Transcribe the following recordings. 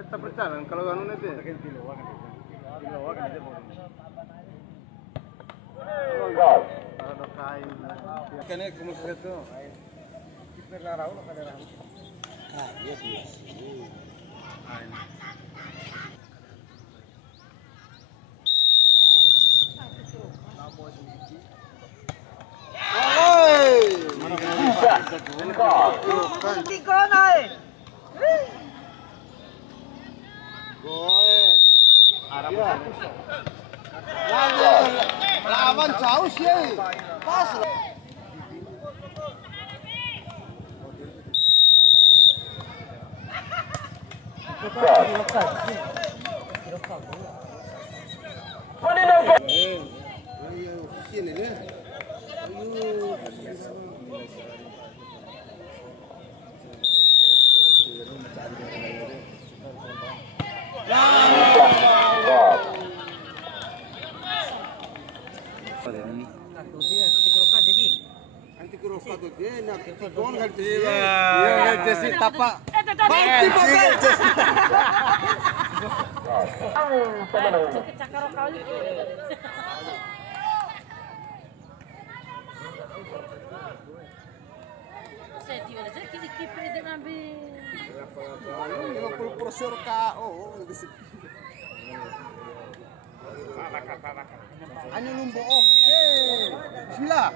Tetap berjalan kalau anu nanti. Ada kain. Kene kamu itu. Kita larau lah kada. Ah, iya sih. Lawan jauh sih. Pas. Anti kuroka tuh dia nak kon ganti. Iya, Jesi tapak. Anu numbo oke. Bismillah.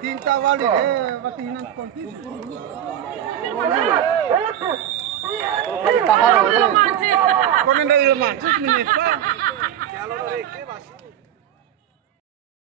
Tinta wali waktu hinan konti. Kau nenda ilman, menyesal.